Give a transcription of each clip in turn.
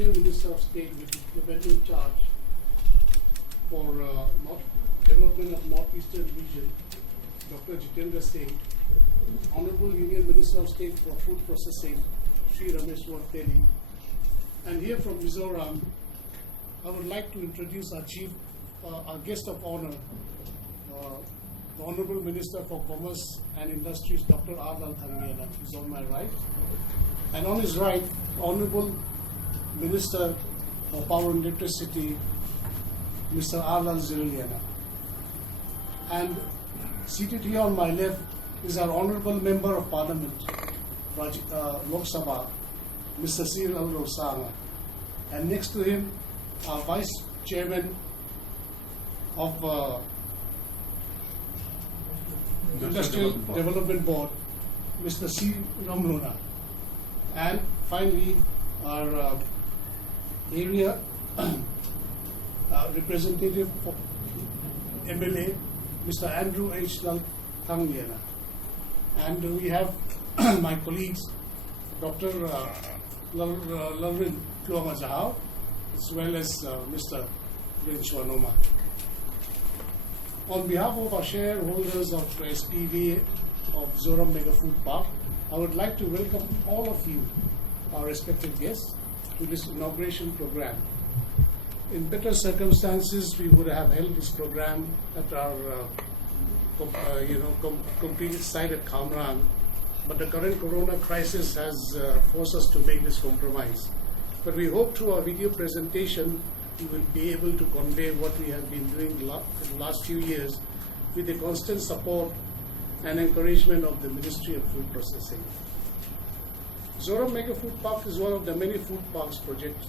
Union Minister of State with independent charge for development of Northeastern region, Dr. Jitendra Singh, Honorable Union Minister of State for Food Processing, Sri Rameshwar Teli, and here from Mizoram, I would like to introduce our guest of honor, the Honorable Minister for Commerce and Industries, Dr. R. Lal Thangmiana, who is on my right, and on his right, Honorable Minister for Power and Electricity, Mr. R. Lal Ziroliana. And seated here on my left is our Honorable Member of Parliament, Lok Sabha, Mr. Sir Al Rosanga. And next to him, our Vice Chairman of Industrial Development Board, Mr. C. Ramlona. And finally, our area representative for MLA, Mr. Andrew H. Lal Thangmiana. And we have my colleagues, Dr. Lalrin Kluama Jahao, as well as Mr. Renchwa Noma. On behalf of our shareholders of SPV of Zoram Mega Food Park, I would like to welcome all of you, our respected guests, to this inauguration program. In better circumstances, we would have held this program at our completed site at Kamran, but the current corona crisis has forced us to make this compromise. But we hope through our video presentation, we will be able to convey what we have been doing in the last few years with the constant support and encouragement of the Ministry of Food Processing. Zoram Mega Food Park is one of the many food parks projects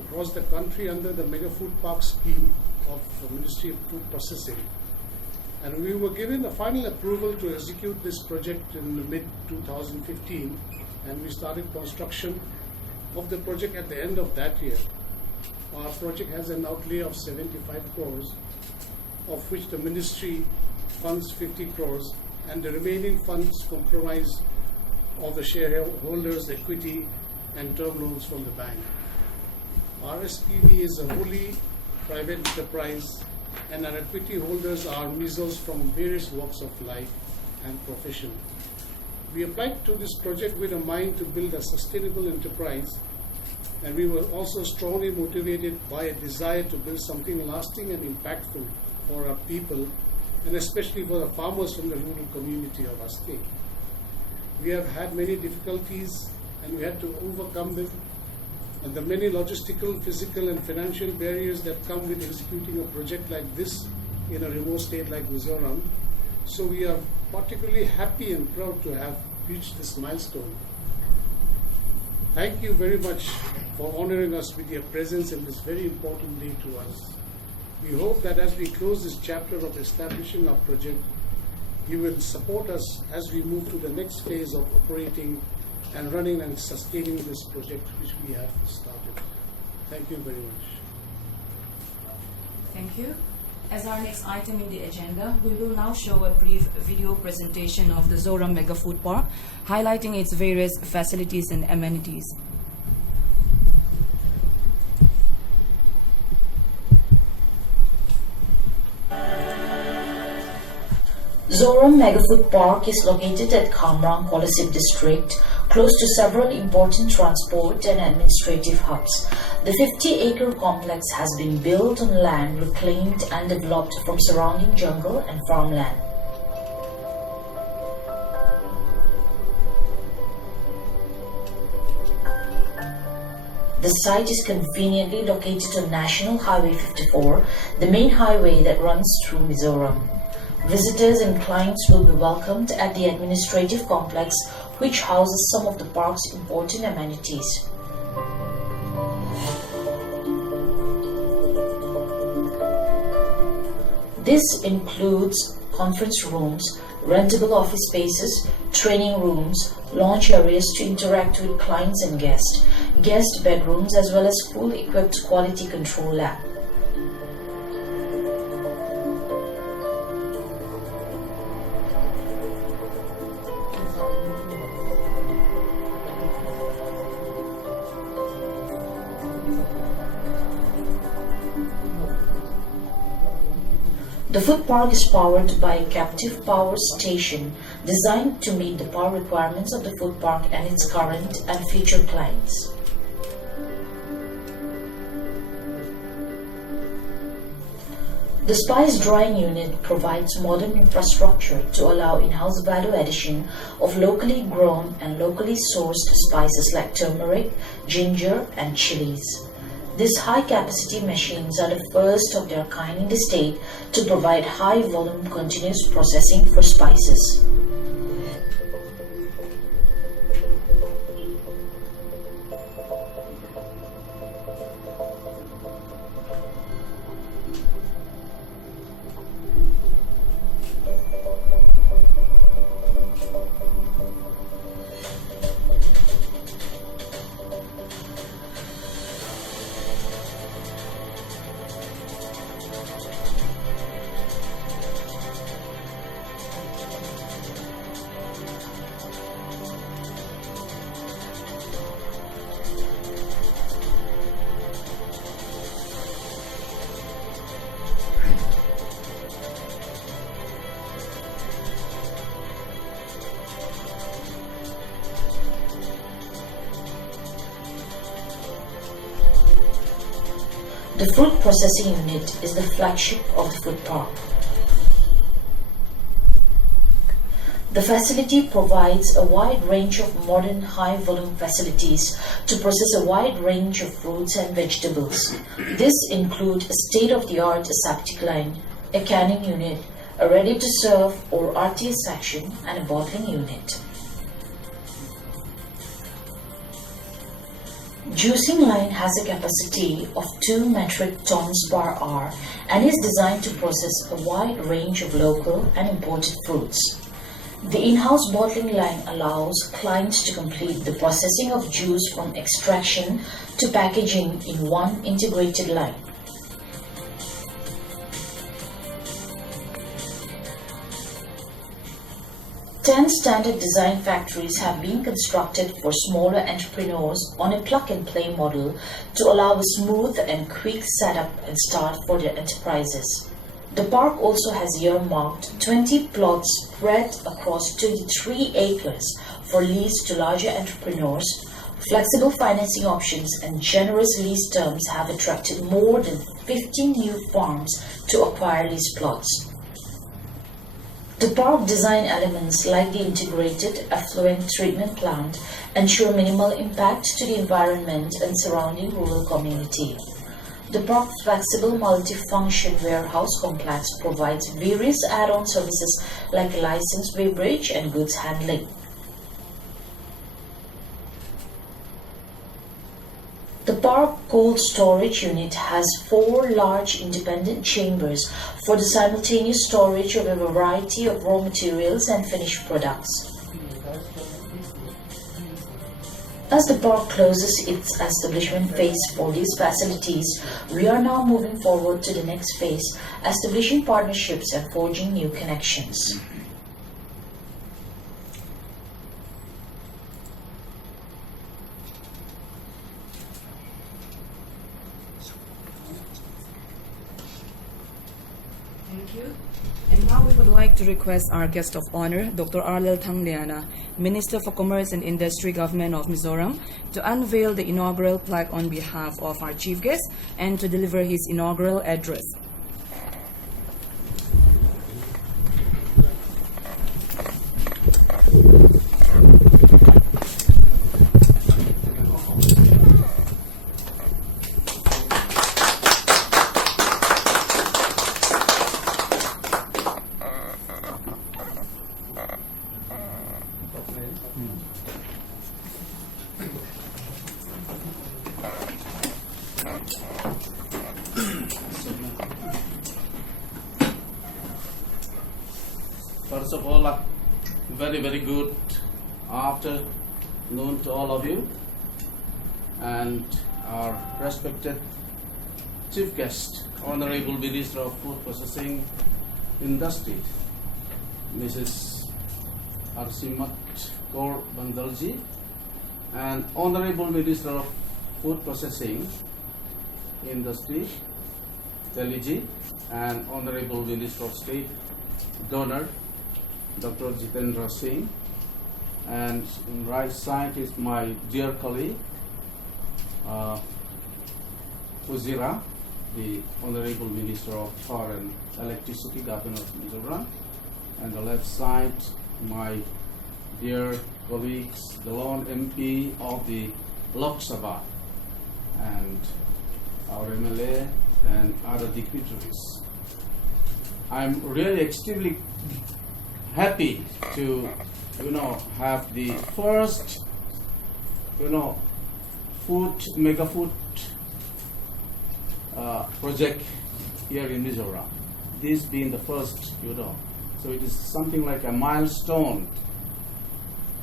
across the country under the Mega Food Park scheme of the Ministry of Food Processing. And we were given the final approval to execute this project in the mid-2015, and we started construction of the project at the end of that year. Our project has an outlay of 75 crores, of which the Ministry funds 50 crores, and the remaining funds comprise of the shareholders' equity and term loans from the bank. Our SPV is a wholly private enterprise, and our equity holders are Mizos from various walks of life and profession. We applied to this project with a mind to build a sustainable enterprise, and we were also strongly motivated by a desire to build something lasting and impactful for our people, and especially for the farmers from the rural community of our state. We have had many difficulties, and we had to overcome them, and the many logistical, physical, and financial barriers that come with executing a project like this in a remote state like Mizoram. So we are particularly happy and proud to have reached this milestone. Thank you very much for honoring us with your presence in this very important day to us. We hope that as we close this chapter of establishing our project, you will support us as we move to the next phase of operating and running and sustaining this project which we have started. Thank you very much. Thank you. As our next item in the agenda, we will now show a brief video presentation of the Zoram Mega Food Park, highlighting its various facilities and amenities. Zoram Mega Food Park is located at Kamrang, Kolasip district, close to several important transport and administrative hubs. The 50-acre complex has been built on land reclaimed and developed from surrounding jungle and farmland. The site is conveniently located on National Highway 54, the main highway that runs through Mizoram. Visitors and clients will be welcomed at the administrative complex, which houses some of the park's important amenities. This includes conference rooms, rentable office spaces, training rooms, lounge areas to interact with clients and guests, guest bedrooms, as well as fully equipped quality control lab. The food park is powered by a captive power station designed to meet the power requirements of the food park and its current and future clients. The spice drying unit provides modern infrastructure to allow in-house value addition of locally grown and locally sourced spices like turmeric, ginger, and chilies. These high-capacity machines are the first of their kind in the state to provide high-volume continuous processing for spices. The fruit processing unit is the flagship of the food park. The facility provides a wide range of modern high-volume facilities to process a wide range of fruits and vegetables. This includes a state-of-the-art aseptic line, a canning unit, a ready-to-serve or RTS section, and a bottling unit. Juicing line has a capacity of 2 metric tons per hour and is designed to process a wide range of local and imported fruits. The in-house bottling line allows clients to complete the processing of juice from extraction to packaging in one integrated line. Ten standard design factories have been constructed for smaller entrepreneurs on a plug-and-play model to allow a smooth and quick setup and start for their enterprises. The park also has earmarked 20 plots spread across 23 acres for lease to larger entrepreneurs. Flexible financing options and generous lease terms have attracted more than 50 new farms to acquire lease plots. The park design elements like the integrated effluent treatment plant ensure minimal impact to the environment and surrounding rural community. The park's flexible multifunction warehouse complex provides various add-on services like licensed beverage and goods handling. The park cold storage unit has 4 large independent chambers for the simultaneous storage of a variety of raw materials and finished products. As the park closes its establishment phase for these facilities, we are now moving forward to the next phase, establishing partnerships and forging new connections. Thank you. And now we would like to request our guest of honor, Dr. Arlel Tangliana, Minister for Commerce and Industry, Government of Mizoram, to unveil the inaugural plaque on behalf of our chief guest and to deliver his inaugural address. First of all, very good afternoon to all of you, and our respected chief guest, Honorable Minister of Food Processing Industry, Mrs. Harsimat Kaur Bandalji, and Honorable Minister of Food Processing, Industry, Delhi, and Honorable Minister of State, Donor, Dr. Jitendra Singh, and on right side is my dear colleague, Uzira, the Honorable Minister of Power and Electricity, Governor of Mizoram, and the left side, my dear colleagues, the lone MP of the Lok Sabha, and our MLA and other dignitaries. I'm really extremely happy to, have the first, mega food project here in Mizoram. This being the first, so it is something like a milestone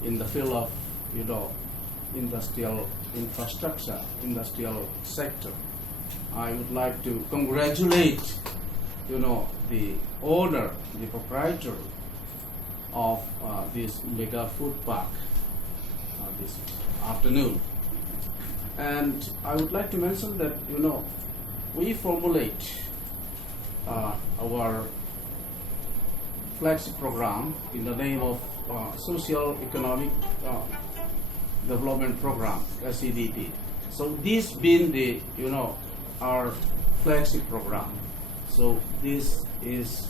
in the field of, industrial infrastructure, industrial sector. I would like to congratulate, the owner, the proprietor of this mega food park this afternoon. And I would like to mention that, we formulate our flagship program in the name of Social Economic Development Program, SEDP. So this being the, our flagship program. So this is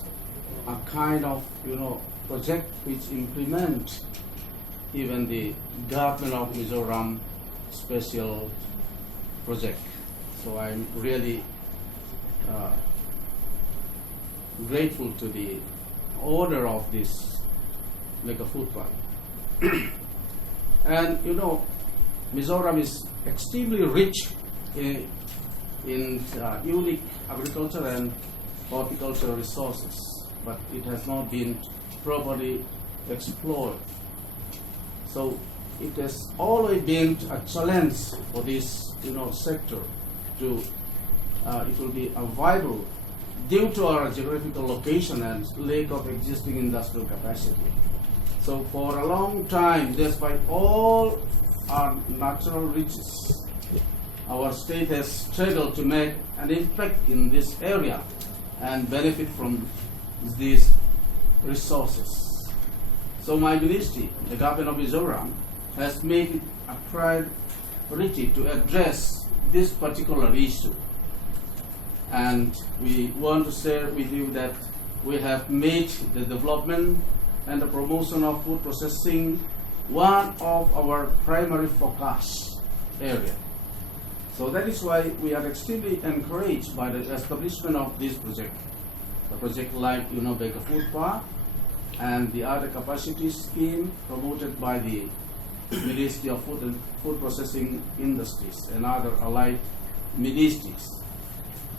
a kind of, project which implement even the government of Mizoram special project. So I'm really grateful to the owner of this mega food park. And Mizoram is extremely rich in unique agriculture and horticultural resources, but it has not been properly explored. So it has always been a challenge for this sector to it will be viable due to our geographical location and lack of existing industrial capacity. So for a long time, despite all our natural riches, our state has struggled to make an impact in this area and benefit from these resources. So my ministry, the government of Mizoram, has made it a priority to address this particular issue. And we want to share with you that we have made the development and the promotion of food processing one of our primary focus area. So that is why we are extremely encouraged by the establishment of this project. The project like Mega Food Park and the other capacity scheme promoted by the Ministry of Food and Food Processing Industries and other allied ministries.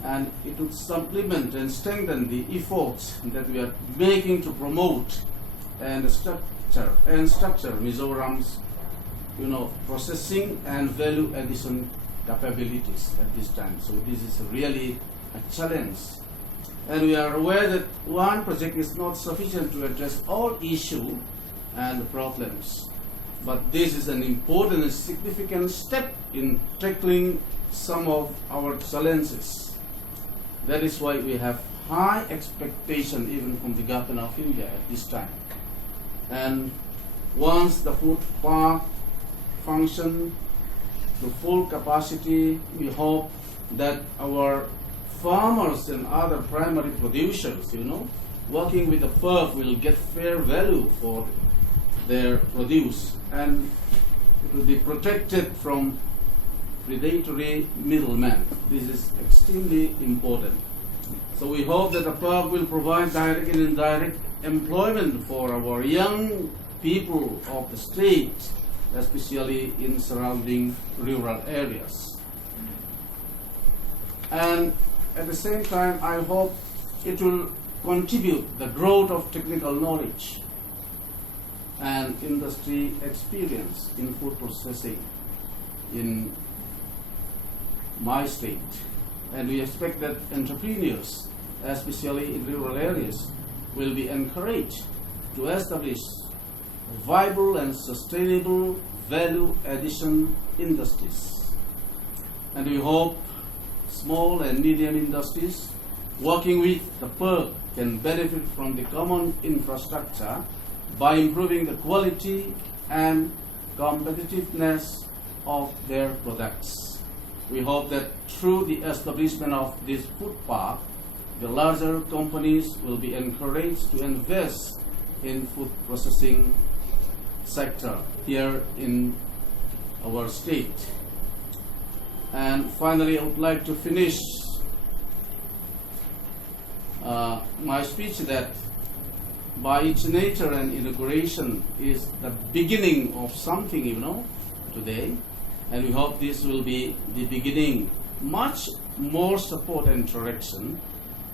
And it would supplement and strengthen the efforts that we are making to promote and structure Mizoram's processing and value addition capabilities at this time. So this is really a challenge. And we are aware that one project is not sufficient to address all issues and problems. But this is an important and significant step in tackling some of our challenges. That is why we have high expectation even from the government of India at this time. And once the food park function to full capacity, we hope that our farmers and other primary producers, working with the FERC will get fair value for their produce, and it will be protected from predatory middlemen. This is extremely important. So we hope that the park will provide direct and indirect employment for our young people of the state, especially in surrounding rural areas. And at the same time, I hope it will contribute the growth of technical knowledge and industry experience in food processing in my state. And we expect that entrepreneurs, especially in rural areas, will be encouraged to establish viable and sustainable value addition industries. And we hope small and medium industries working with the PERC can benefit from the common infrastructure by improving the quality and competitiveness of their products. We hope that through the establishment of this food park, the larger companies will be encouraged to invest in food processing sector here in our state. And finally, I would like to finish my speech that by its nature and inauguration is the beginning of something, today. And we hope this will be the beginning, much more support and direction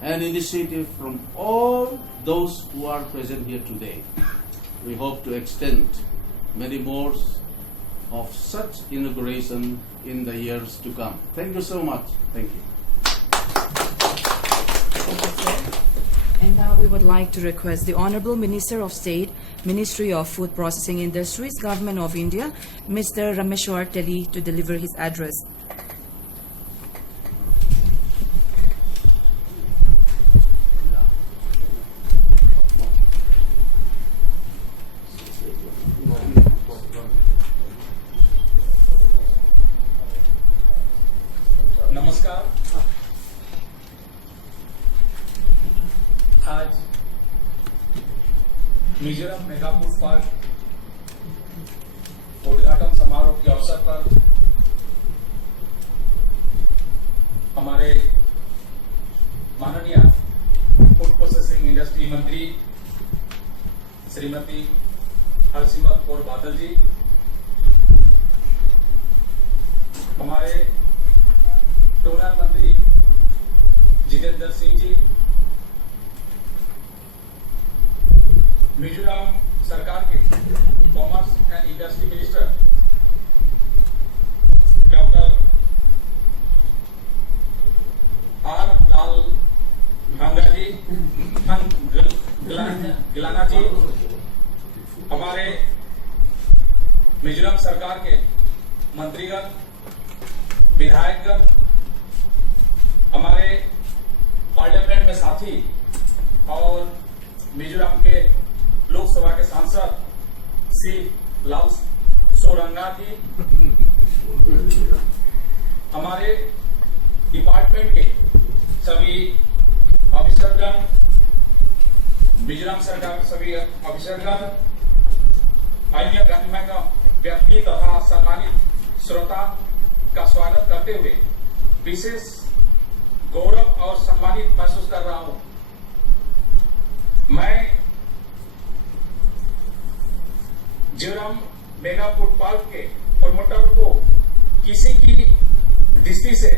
and initiative from all those who are present here today. We hope to extend many more of such inauguration in the years to come. Thank you so much. Thank you. And now we would like to request the Honorable Minister of State, Ministry of Food Processing Industries, Government of India, Mr. Rameshwar Telly, to deliver his address. नमस्कार। आज Mizoram mega food park उद्घाटन समारोह के अवसर पर हमारे माननीय food processing industry मंत्री श्रीमती हरसिमरत कौर बादल जी, हमारे टोनर मंत्री जितेंद्र सिंह जी, मिजोरम सरकार के commerce and industry minister doctor R Lal Bhanga ji, गिलाना जी, हमारे मिजोरम सरकार के मंत्रीगण, विधायकगण, हमारे पार्लियामेंट में साथी और मिजोरम के लोकसभा के सांसद श्री लाल सोरंगा जी, हमारे डिपार्टमेंट के सभी ऑफिसरगण, मिजोरम सरकार के सभी ऑफिसरगण, अन्य गणमान्य व्यक्ति तथा सम्मानित श्रोता का स्वागत करते हुए विशेष गौरव और सम्मानित महसूस कर रहा हूं। मैं मिजोरम मेगा फूड पार्क के प्रमोटर को किसी की दृष्टि से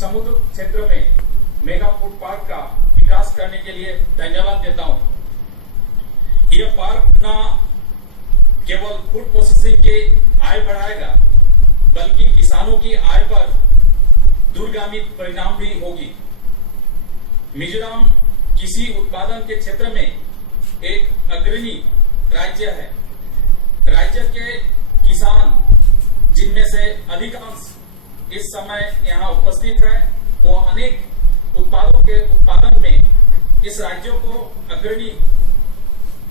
समुद्र क्षेत्र में मेगा फूड पार्क का विकास करने के लिए धन्यवाद देता हूं। यह पार्क न केवल फूड प्रोसेसिंग की आय बढ़ाएगा, बल्कि किसानों की आय पर दूरगामी परिणाम भी होगी। मिजोरम कृषि उत्पादन के क्षेत्र में एक अग्रणी राज्य है। राज्य के किसान, जिनमें से अधिकांश इस समय यहाँ उपस्थित है, वो अनेक उत्पादों के उत्पादन में इस राज्य को अग्रणी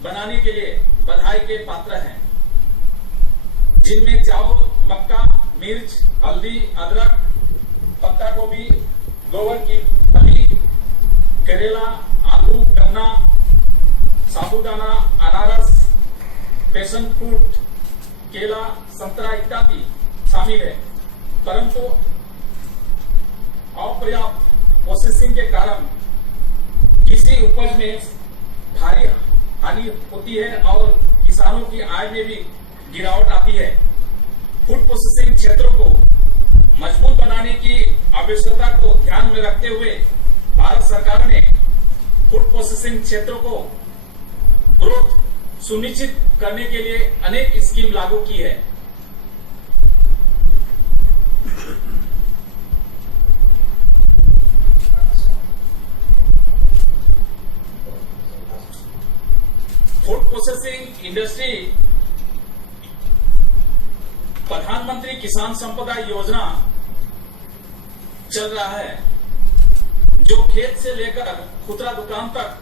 बनाने के लिए बधाई के पात्र हैं, जिनमें चावल, मक्का, मिर्च, हल्दी, अदरक, पत्ता गोभी, गोबर की फली, करेला, आलू, गन्ना, साबूदाना, अनारस, पैशन फ्रूट, केला, संतरा इत्यादि शामिल है। परंतु अपर्याप्त प्रोसेसिंग के कारण कृषि उपज में भारी हानि होती है और किसानों की आय में भी गिरावट आती है। फूड प्रोसेसिंग क्षेत्रों को मजबूत बनाने की आवश्यकता को ध्यान में रखते हुए भारत सरकार ने फूड प्रोसेसिंग क्षेत्रों को ग्रोथ सुनिश्चित करने के लिए अनेक स्कीम लागू की है। फूड प्रोसेसिंग इंडस्ट्री प्रधानमंत्री किसान संपदा योजना चल रहा है, जो खेत से लेकर खुदरा दुकान तक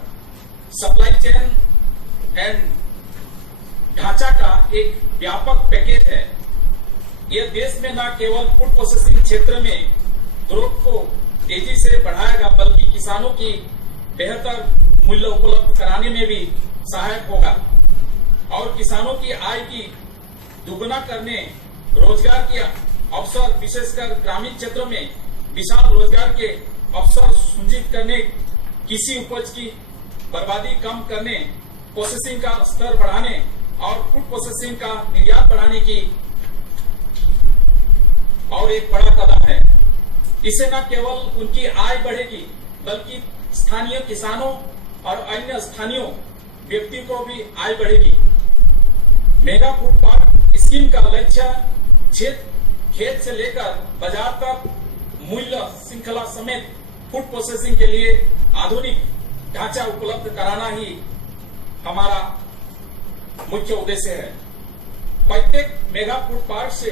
सप्लाई चेन एंड ढांचा का एक व्यापक पैकेज है। यह देश में न केवल फूड प्रोसेसिंग क्षेत्र में ग्रोथ को तेजी से बढ़ाएगा, बल्कि किसानों की बेहतर मूल्य उपलब्ध कराने में भी सहायक होगा और किसानों की आय की दुगुना करने, रोजगार के अवसर विशेषकर ग्रामीण क्षेत्रों में विशाल रोजगार के अवसर सुनिश्चित करने, कृषि उपज की बर्बादी कम करने, प्रोसेसिंग का स्तर बढ़ाने और फूड प्रोसेसिंग का निर्यात बढ़ाने की और एक बड़ा कदम है। इससे न केवल उनकी आय बढ़ेगी, बल्कि स्थानीय किसानों और अन्य स्थानीय व्यक्ति को भी आय बढ़ेगी। मेगा फूड पार्क स्कीम का लक्ष्य खेत से लेकर बाजार तक मूल्य श्रृंखला समेत फूड प्रोसेसिंग के लिए आधुनिक ढांचा उपलब्ध कराना ही हमारा मुख्य उद्देश्य है। प्रत्येक मेगा फूड पार्क से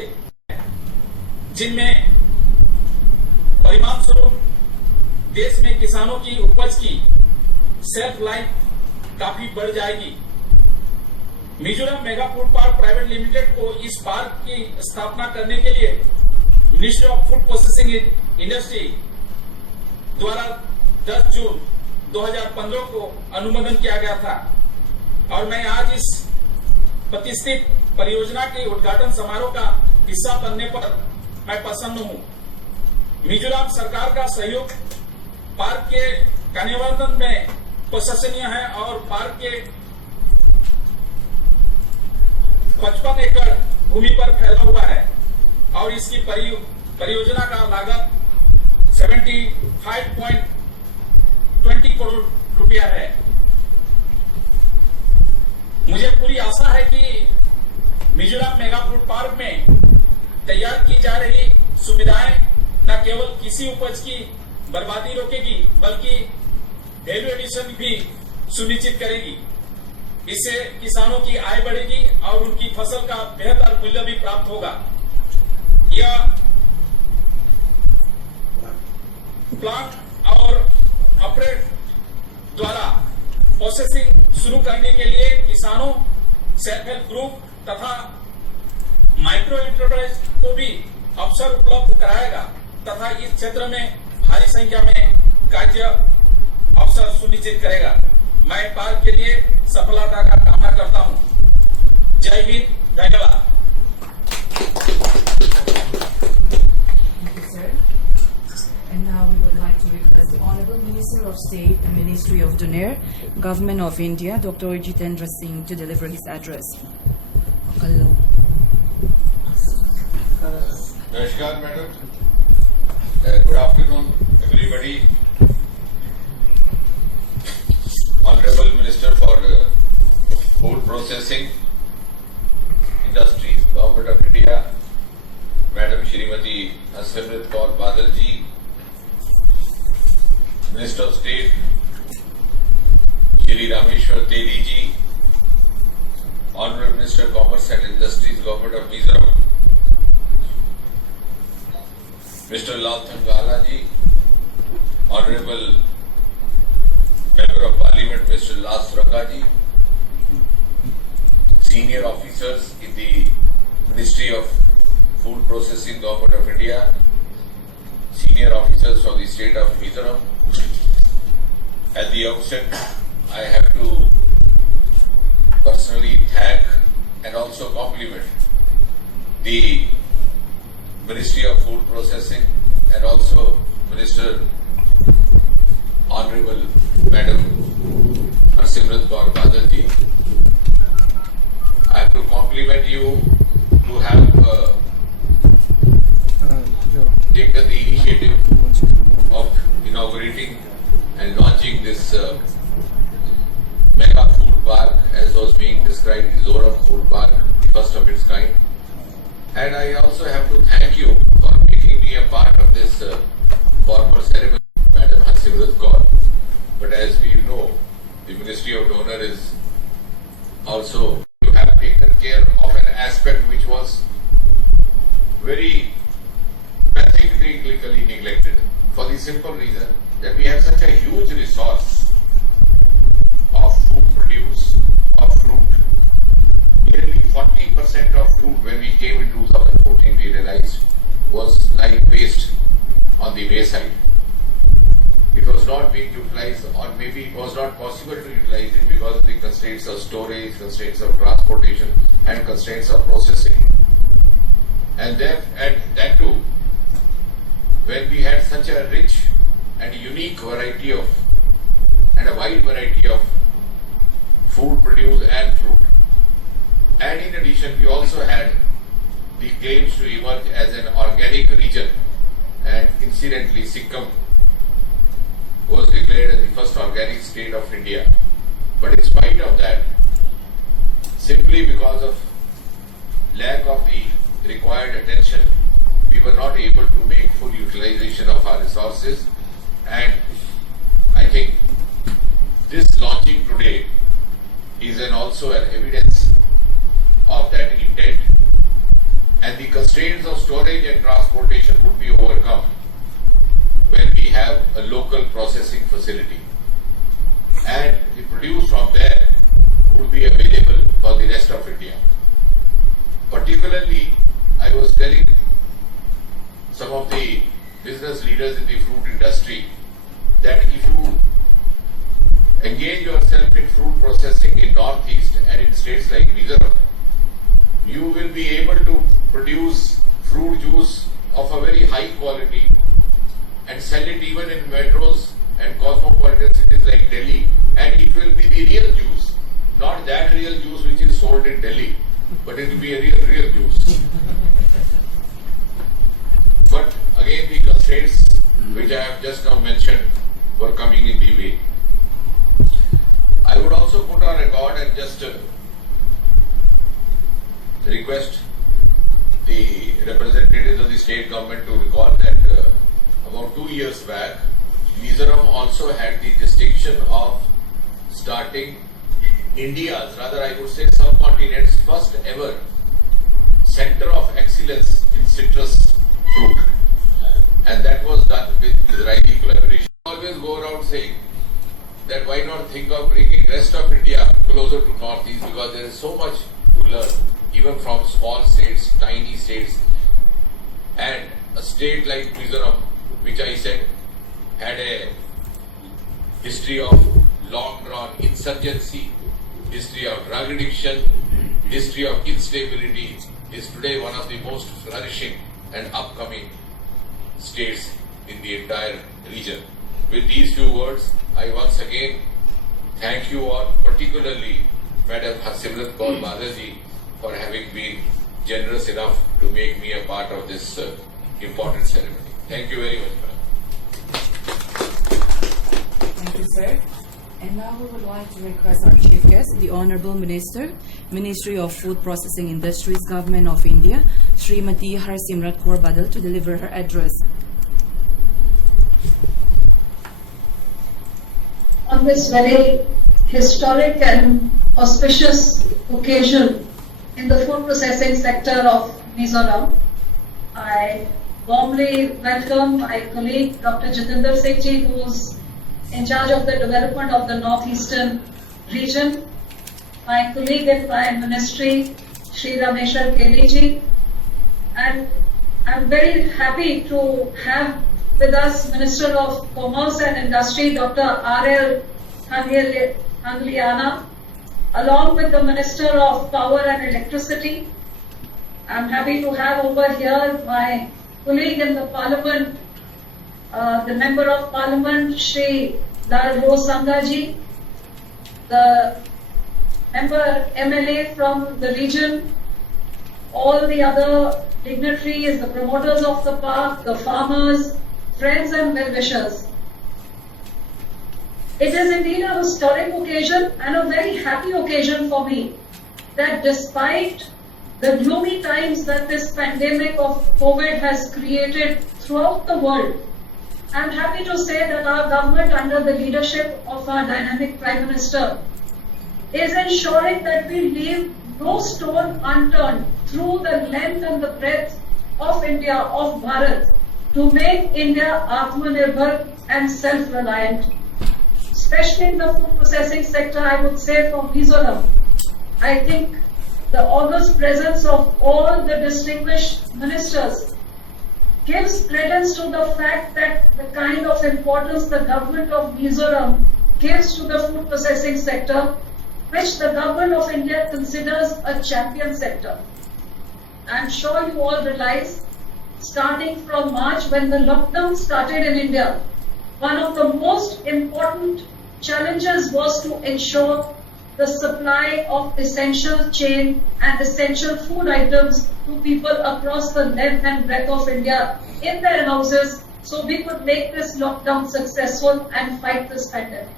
जिनमें परिणाम स्वरूप देश में किसानों की उपज की सेल्फ लाइफ काफी बढ़ जाएगी। Mizoram mega food park private limited को इस पार्क की स्थापना करने के लिए ministry of food processing industry द्वारा 10 जून 2015 को अनुमोदन किया गया था और मैं आज इस प्रतिष्ठित परियोजना के उद्घाटन समारोह का हिस्सा बनने पर मैं प्रसन्न हूं। मिजोरम सरकार का सहयोग पार्क के कार्यान्वयन में प्रशंसनीय है और पार्क के 55 एकड़ भूमि पर फैला हुआ है और इसकी परियोजना का लागत 75.20 करोड़ रुपया है। मुझे पूरी आशा है कि मिजोरम मेगा फूड पार्क में तैयार की जा रही सुविधाएं न केवल कृषि उपज की बर्बादी रोकेगी, बल्कि वैल्यू एडिशन भी सुनिश्चित करेगी। इससे किसानों की आय बढ़ेगी और उनकी फसल का बेहतर मूल्य भी प्राप्त होगा। यह प्लांट और ऑपरेट द्वारा प्रोसेसिंग शुरू करने के लिए किसानों, सेल्फ हेल्प ग्रुप तथा माइक्रो एंटरप्राइज को भी अवसर उपलब्ध कराएगा तथा इस क्षेत्र में भारी संख्या में कार्य अवसर सुनिश्चित करेगा। मैं पार्क के लिए सफलता का कामना करता हूं। जय हिंद, धन्यवाद। Thank you, sir. And now we would like to request the Honorable Minister of State and Ministry of Doner, Government of India, Dr. Jitendra Singh, to deliver his address. Hello. Namaskar, madam. Good afternoon, everybody. Honorable Minister for Food Processing Industries, Government of India, Madam Shrimati Harsimrat Kaur Badal ji, Minister of State Shri Rameshwar Tedi ji, Honorable Minister of Commerce and Industries, Government of Mizoram, Mr. Lal Thangala ji, Honorable Member of Parliament Mr. Las Ranga ji, senior officers in the Ministry of Food Processing, Government of India, senior officers from the state of Mizoram. At the outset, I have to personally thank and also compliment the Ministry of Food Processing and also Minister Honorable Madam Harsimrat Kaur Badal ji. I have to compliment you to have taken the initiative of inaugurating and launching this mega food park, as was being described, Mizoram Food Park, first of its kind. And I also have to thank you for making me a part of this formal ceremony, Madam Harsimrat Kaur. But as we know, the Ministry of Donor is also, you have taken care of an aspect which was very pathetically neglected. for the simple reason that we have such a huge resource of food produce, of fruit. Nearly 40% of fruit when we came in 2014 we realized was like waste on the wayside. It was not being utilized, or maybe it was not possible to utilize it because of the constraints of storage, constraints of transportation and constraints of processing. And that too, when we had such a rich and unique variety of and a wide variety of food produce and fruit. And in addition, we also had the claims to emerge as an organic region, and incidentally Sikkim was declared as the first organic state of India. But in spite of that, simply because of lack of the required attention, we were not able to make full utilization of our resources. And I think this launching today is also an evidence of that intent, and the constraints of storage and transportation would be overcome when we have a local processing facility, and the produce from there would be available for the rest of India. Particularly, I was telling some of the business leaders in the fruit industry that if you engage yourself in fruit processing in Northeast and in states like Mizoram, you will be able to produce fruit juice of a very high quality and sell it even in metros and cosmopolitan cities like Delhi, and it will be the real juice, not that real juice which is sold in Delhi, but it will be a real juice. But again, the constraints which I have just now mentioned were coming in the way. I would also put on record and just request the representatives of the state government to recall that about 2 years back, Mizoram also had the distinction of starting India's, rather I would say subcontinent's first ever center of excellence in citrus fruit. And that was done with Israeli collaboration. I always go around saying that why not think of bringing rest of India closer to Northeast, because there is so much to learn, even from small states, tiny states, and a state like Mizoram, which I said had a history of long-drawn insurgency, history of drug addiction, history of instability, is today one of the most flourishing and upcoming states in the entire region. With these few words, I once again thank you all, particularly Madam Harsimrat Kaur Badal ji, for having been generous enough to make me a part of this important ceremony. Thank you very much, ma'am. Thank you, sir. And now we would like to request our chief guest, the Honorable Minister, Ministry of Food Processing Industries, Government of India, Srimati Harsimrat Kaur Badal, to deliver her address. On this very historic and auspicious occasion in the food processing sector of Mizoram, I warmly welcome my colleague Dr. Jatinder Singh ji, who is in charge of the development of the northeastern region, my colleague in my ministry, Shri Rameshwar Keli ji, and I'm very happy to have with us Minister of Commerce and Industry, Dr. R.L. Thangliana, along with the Minister of Power and Electricity. I'm happy to have over here my colleague in the Parliament, the Member of Parliament, Shri Lal Rose Sangha ji, the Member MLA from the region, all the other dignitaries, the promoters of the park, the farmers, friends and well-wishers. It is indeed a historic occasion and a very happy occasion for me that despite the gloomy times that this pandemic of COVID has created throughout the world, I am happy to say that our government, under the leadership of our dynamic Prime Minister, is ensuring that we leave no stone unturned through the length and the breadth of India, of Bharat, to make India Atmanirbhar and self-reliant. Especially in the food processing sector, I would say for Mizoram, I think the august presence of all the distinguished ministers gives credence to the fact that the kind of importance the government of Mizoram gives to the food processing sector, which the government of India considers a champion sector. I'm sure you all realize, starting from March when the lockdown started in India, one of the most important challenges was to ensure the supply of essential chain and essential food items to people across the length and breadth of India in their houses so we could make this lockdown successful and fight this pandemic.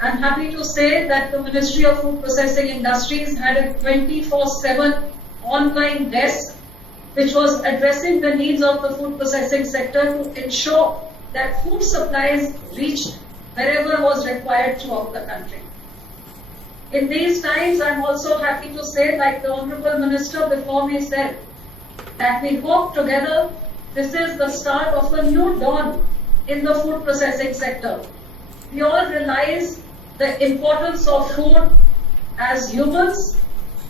I'm happy to say that the Ministry of Food Processing Industries had a 24/7 online desk which was addressing the needs of the food processing sector to ensure that food supplies reached wherever was required throughout the country. In these times, I'm also happy to say, like the Honorable Minister before me said, that we hope together this is the start of a new dawn in the food processing sector. We all realize the importance of food as humans,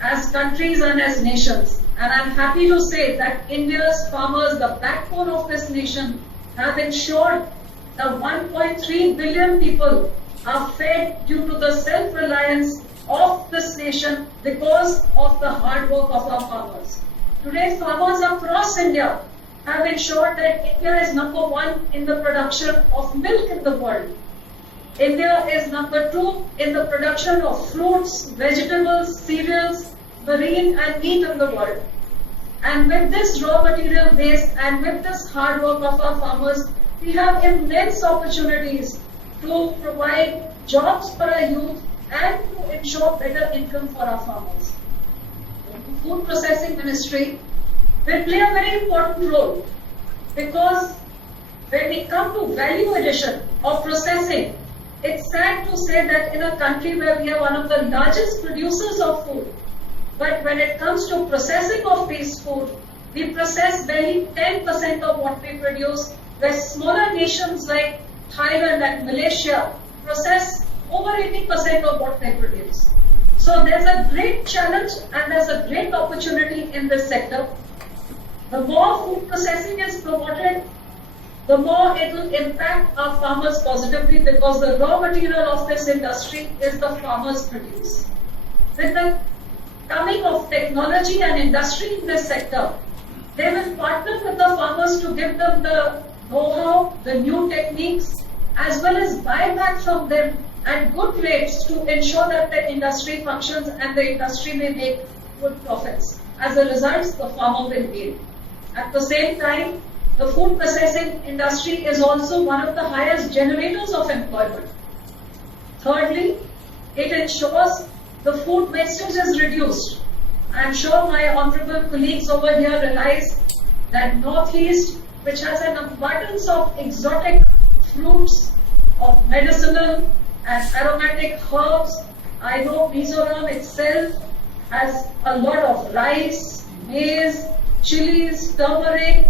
as countries and as nations. And I'm happy to say that India's farmers, the backbone of this nation, have ensured that 1.3 billion people are fed due to the self-reliance of this nation because of the hard work of our farmers. Today, farmers across India have ensured that India is number one in the production of milk in the world. India is number 2 in the production of fruits, vegetables, cereals, marine and meat in the world. And with this raw material base and with this hard work of our farmers, we have immense opportunities to provide jobs for our youth and to ensure better income for our farmers. The Food Processing Ministry will play a very important role because when we come to value addition of processing, it's sad to say that in a country where we are one of the largest producers of food, but when it comes to processing of these food, we process barely 10% of what we produce, where smaller nations like Thailand and Malaysia process over 80% of what they produce. So there's a great challenge and there's a great opportunity in this sector. The more food processing is promoted, the more it will impact our farmers positively because the raw material of this industry is the farmers produce. With the coming of technology and industry in this sector, they will partner with the farmers to give them the know-how, the new techniques, as well as buy back from them at good rates to ensure that the industry functions and the industry may make good profits. As a result, the farmer will gain. At the same time, the food processing industry is also one of the highest generators of employment. Thirdly, it ensures the food wastage is reduced. I'm sure my honorable colleagues over here realize that Northeast, which has an abundance of exotic fruits, of medicinal and aromatic herbs, I know Mizoram itself has a lot of rice, maize, chilies, turmeric,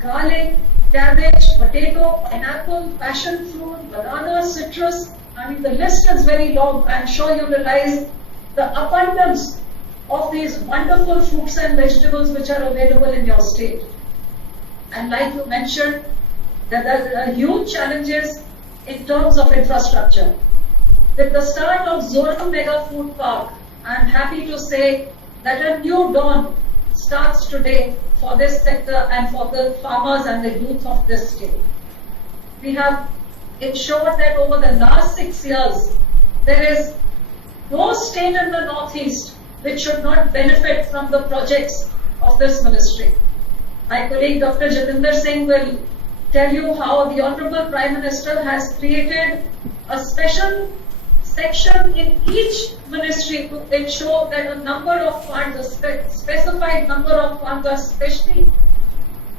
garlic, cabbage, potato, pineapple, passion fruit, banana, citrus. I mean, the list is very long. I'm sure you realize the abundance of these wonderful fruits and vegetables which are available in your state. And like you mentioned, there are huge challenges in terms of infrastructure. With the start of Zoram Mega Food Park, I'm happy to say that a new dawn starts today for this sector and for the farmers and the youth of this state. We have ensured that over the last 6 years, there is no state in the Northeast which should not benefit from the projects of this ministry. My colleague Dr. Jatinder Singh will tell you how the Honorable Prime Minister has created a special section in each ministry to ensure that a number of funds, a specified number of funds are specially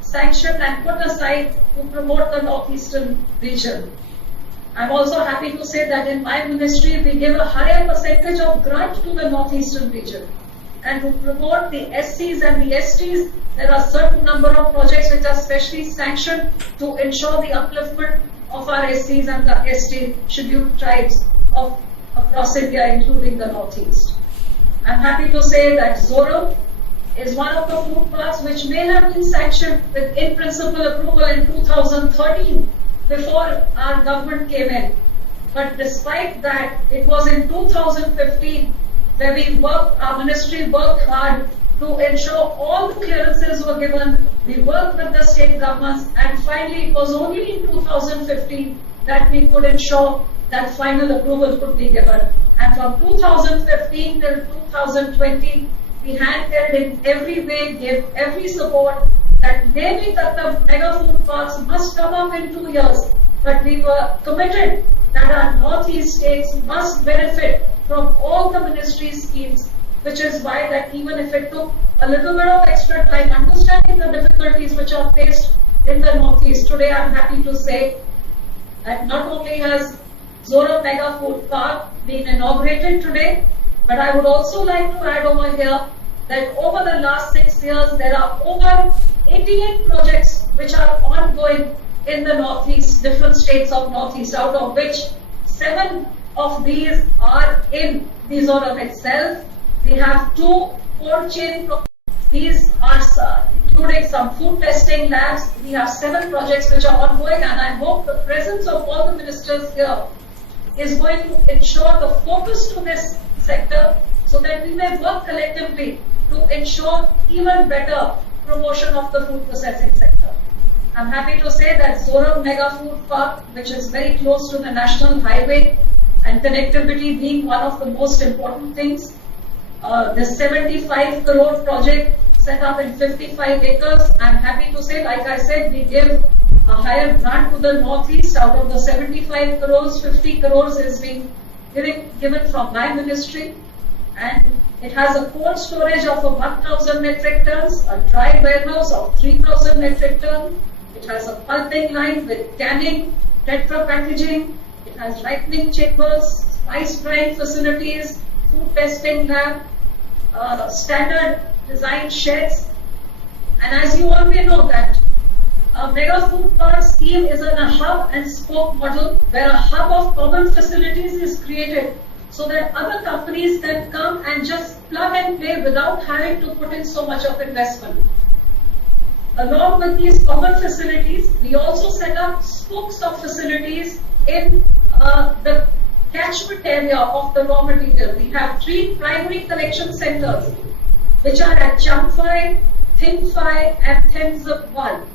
sanctioned and put aside to promote the Northeastern region. I'm also happy to say that in my ministry, we give a higher percentage of grant to the Northeastern region and to promote the SCs and the STs there are certain number of projects which are specially sanctioned to ensure the upliftment of our SCs and the ST scheduled tribes of across India, including the Northeast. I'm happy to say that Zoram is one of the food parks which may have been sanctioned with in-principle approval in 2013 before our government came in. But despite that, it was in 2015 where our ministry worked hard to ensure all the clearances were given. We worked with the state governments, and finally it was only in 2015 that we could ensure that final approval could be given. And from 2015 till 2020, we handheld in every way, gave every support that maybe that the mega food parks must come up in 2 years, but we were committed that our Northeast states must benefit from all the ministry's schemes, which is why that even if it took a little bit of extra time understanding the difficulties which are faced in the Northeast, today I'm happy to say that not only has Zoram Mega Food Park been inaugurated today, but I would also like to add over here that over the last 6 years, there are over 88 projects which are ongoing in the Northeast, different states of Northeast, out of which 7 of these are in Mizoram itself. We have 2 cold chain projects. These are including some food testing labs. We have 7 projects which are ongoing, and I hope the presence of all the ministers here is going to ensure the focus to this sector so that we may work collectively to ensure even better promotion of the food processing sector. I'm happy to say that Zoram Mega Food Park, which is very close to the national highway and connectivity being one of the most important things, the 75 crore project set up in 55 acres. I'm happy to say, like I said, we give a higher grant to the Northeast. Out of the 75 crores, 50 crores is being given from my ministry, and it has a cold storage of 1,000 metric tons, a dry warehouse of 3,000 metric tons. It has a pulping line with canning, tetra packaging. It has ripening chambers, spice drying facilities, food testing lab, standard design sheds. And as you all may know that a mega food park scheme is in a hub and spoke model where a hub of common facilities is created so that other companies can come and just plug and play without having to put in so much of investment. Along with these common facilities, we also set up spokes of facilities in the catchment area of the raw material. We have 3 primary collection centers, which are at Champhai, Thingphai and Thenzupwal,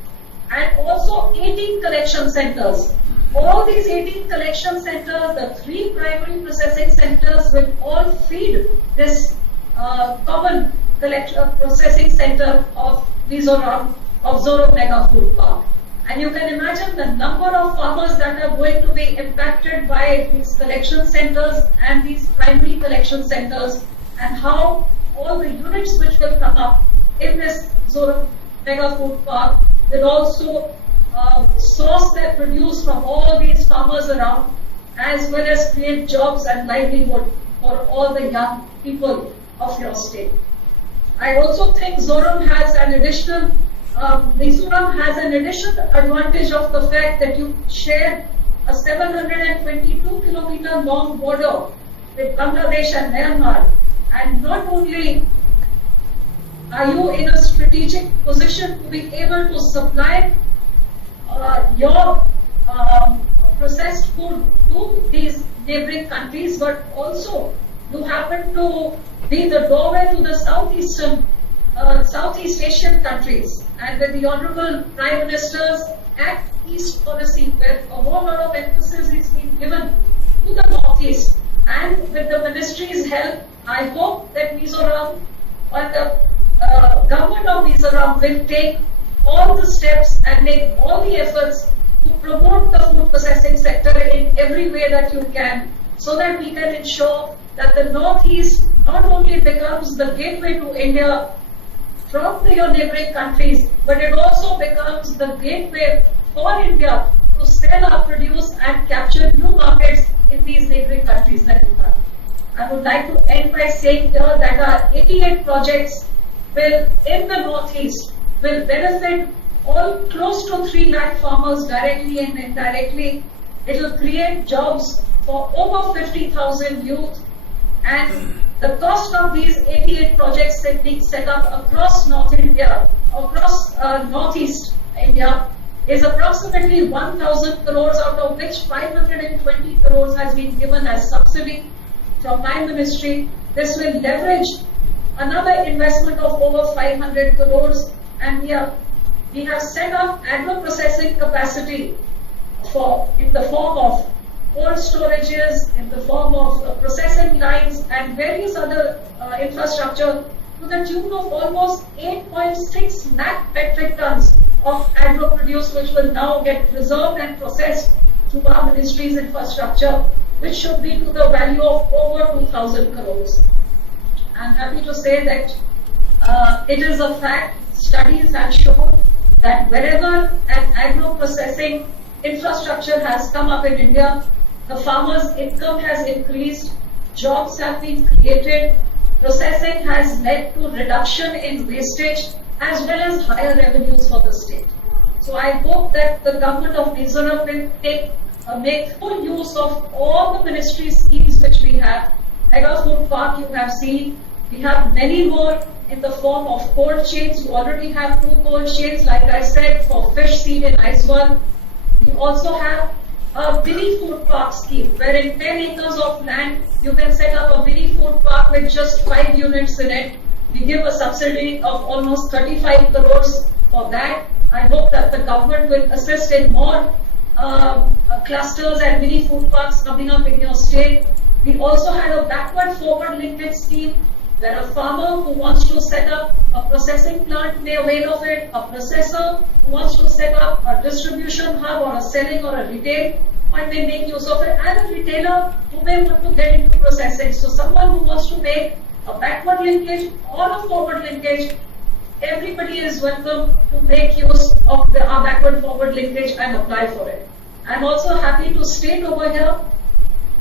and also 18 collection centers. All these 18 collection centers, the 3 primary processing centers, will all feed this common processing center of Mizoram, of Zoram Mega Food Park. And you can imagine the number of farmers that are going to be impacted by these collection centers and these primary collection centers, and how all the units which will come up in this Zoram Mega Food Park will also source their produce from all these farmers around, as well as create jobs and livelihood for all the young people of your state. I also think Mizoram has an additional advantage of the fact that you share a 722 kilometer long border with Bangladesh and Myanmar, and not only are you in a strategic position to be able to supply your processed food to these neighboring countries, but also you happen to be the doorway to the Southeast Asian countries. And with the Honorable Prime Minister's Act East policy, where a whole lot of emphasis is being given to the Northeast, and with the ministry's help, I hope that Mizoram and the government of Mizoram will take all the steps and make all the efforts to promote the food processing sector in every way that you can, so that we can ensure that the Northeast not only becomes the gateway to India from your neighboring countries, but it also becomes the gateway for India to sell our produce and capture new markets in these neighboring countries that we have. I would like to end by saying here that our 88 projects will, in the Northeast, will benefit all close to 3 lakh farmers directly and indirectly. It will create jobs for over 50,000 youth, and the cost of these 88 projects that being set up across North India, across Northeast India, is approximately 1,000 crores, out of which 520 crores has been given as subsidy from my ministry. This will leverage another investment of over 500 crores, and we have set up agro-processing capacity in the form of cold storages, in the form of processing lines and various other infrastructure to the tune of almost 8.6 lakh metric tons of agro produce, which will now get preserved and processed through our ministry's infrastructure, which should be to the value of over 2,000 crores. I'm happy to say that it is a fact. Studies have shown that wherever an agro-processing infrastructure has come up in India, the farmers' income has increased, jobs have been created, processing has led to reduction in wastage as well as higher revenues for the state. So I hope that the government of Mizoram will make full use of all the ministry schemes which we have. Mega Food Park you have seen. We have many more in the form of cold chains. You already have 2 cold chains, like I said, for fish seed in Aizawl. We also have a mini food park scheme, where in 10 acres of land, you can set up a mini food park with just 5 units in it. We give a subsidy of almost 35 crores for that. I hope that the government will assist in more clusters and mini food parks coming up in your state. We also had a backward forward linkage scheme, where a farmer who wants to set up a processing plant may avail of it, a processor who wants to set up a distribution hub or a selling or a retail point may make use of it, and a retailer who may want to get into processing. So someone who wants to make a backward linkage or a forward linkage, everybody is welcome to make use of our backward forward linkage and apply for it. I'm also happy to state over here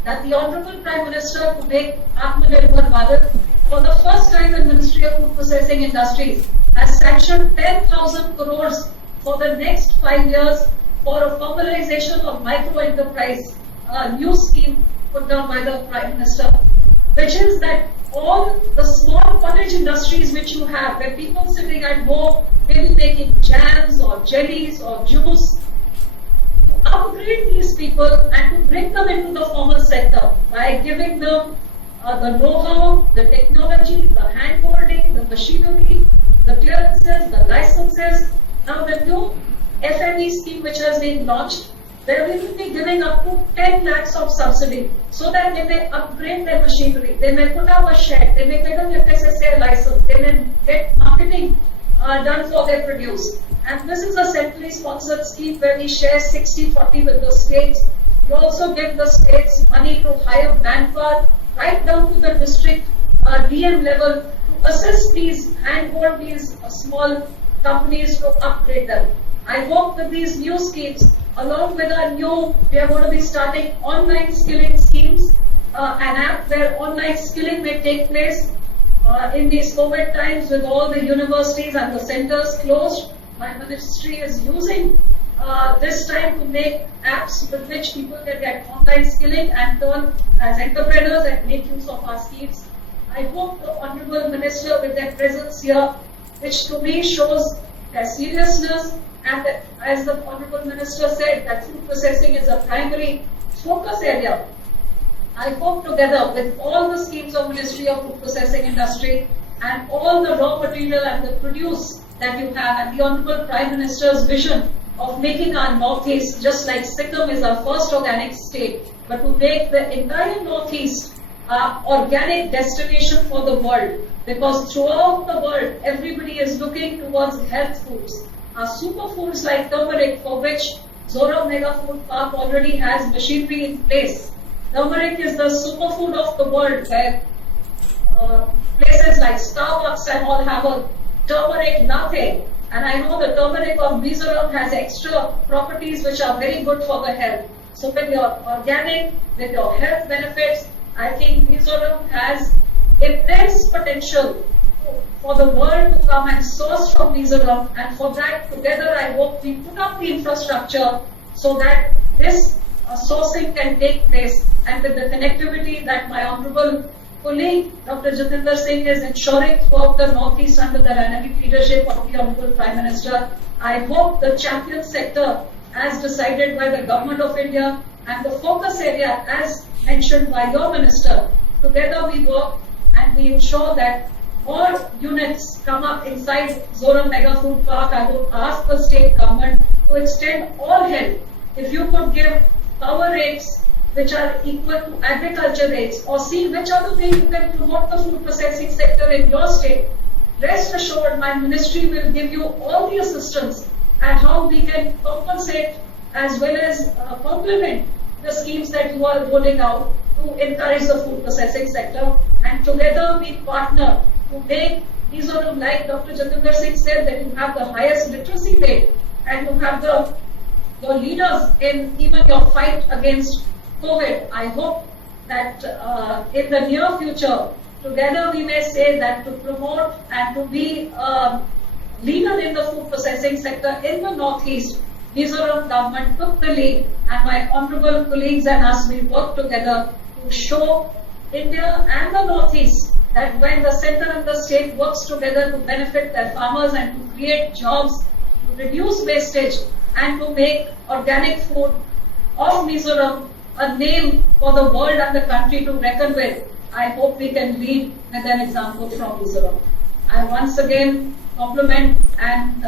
that the Honorable Prime Minister, to make Atmanirbhar Bharat, for the first time in Ministry of Food Processing Industries, has sanctioned 10,000 crores for the next 5 years for a formalization of micro-enterprise, a new scheme put down by the Prime Minister, which is that all the small cottage industries which you have, where people sitting at home may be making jams or jellies or juice, to upgrade these people and to bring them into the formal sector by giving them the know-how, the technology, the hand-holding, the machinery, the clearances, the licenses. Now the new FME scheme which has been launched, where we will be giving up to 10 lakhs of subsidy, so that they may upgrade their machinery, they may put up a shed, they may get an FSSAI license, they may get marketing done for their produce. And this is a centrally sponsored scheme where we share 60-40 with the states. We also give the states money to hire manpower right down to the district DM level to assist these, handhold these small companies to upgrade them. I hope that these new schemes, along with our new, we are going to be starting online skilling schemes, an app where online skilling may take place in these COVID times with all the universities and the centers closed. My ministry is using this time to make apps with which people can get online skilling and turn as entrepreneurs and make use of our schemes. I hope the Honourable Minister, with their presence here, which to me shows their seriousness, and that, as the Honourable Minister said, that food processing is a primary focus area. I hope together with all the schemes of Ministry of Food Processing Industry and all the raw material and the produce that you have, and the Honourable Prime Minister's vision of making our Northeast, just like Sikkim is our first organic state, but to make the entire Northeast organic destination for the world, because throughout the world, everybody is looking towards health foods. Superfoods like turmeric, for which Zoram Mega Food Park already has machinery in place. Turmeric is the superfood of the world, where places like Starbucks and all have a turmeric latte. And I know the turmeric of Mizoram has extra properties which are very good for the health. So with your organic, with your health benefits, I think Mizoram has immense potential for the world to come and source from Mizoram, and for that together I hope we put up the infrastructure so that this sourcing can take place, and with the connectivity that my honorable colleague Dr. Jatinder Singh is ensuring throughout the Northeast under the dynamic leadership of the Honorable Prime Minister. I hope the champion sector, as decided by the Government of India, and the focus area as mentioned by your Minister, together we work and we ensure that more units come up inside Zoram Mega Food Park. I would ask the state government to extend all help. If you could give power rates which are equal to agriculture rates, or see which other way you can promote the food processing sector in your state, rest assured my ministry will give you all the assistance and how we can compensate as well as complement the schemes that you are rolling out to encourage the food processing sector. And together we partner to make Mizoram, like Dr. Jatinder Singh said, that you have the highest literacy rate and you have your leaders in even your fight against COVID. I hope that in the near future, together we may say that to promote and to be leader in the food processing sector in the Northeast, Mizoram government took the lead, and my honorable colleagues and us will work together to show India and the Northeast that when the center and the state works together to benefit their farmers and to create jobs, to reduce wastage and to make organic food of Mizoram a name for the world and the country to reckon with, I hope we can lead with an example from Mizoram. I once again compliment and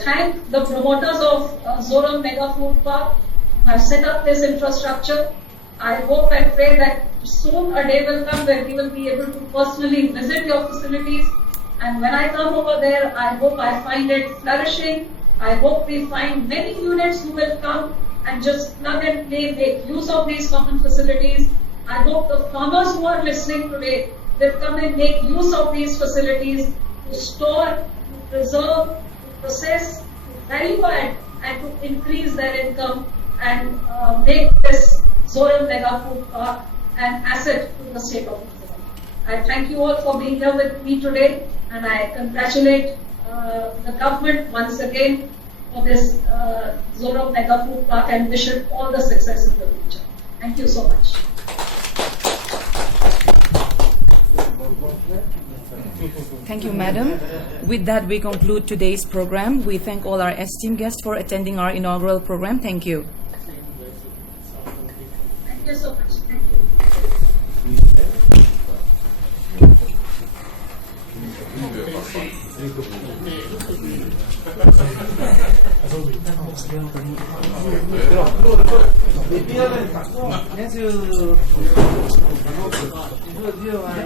thank the promoters of Zoram Mega Food Park who have set up this infrastructure. I hope and pray that soon a day will come where we will be able to personally visit your facilities, and when I come over there, I hope I find it flourishing. I hope we find many units who will come and just plug and play, make use of these common facilities. I hope the farmers who are listening today will come and make use of these facilities to store, to preserve, to process, to value add, and to increase their income and make this Zoram Mega Food Park an asset to the state of Mizoram. I thank you all for being here with me today, and I congratulate the government once again for this Zoram Mega Food Park and wish it all the success in the future. Thank you so much. Thank you, Madam. With that, we conclude today's program. We thank all our esteemed guests for attending our inaugural program. Thank you. Thank you so much. Thank you.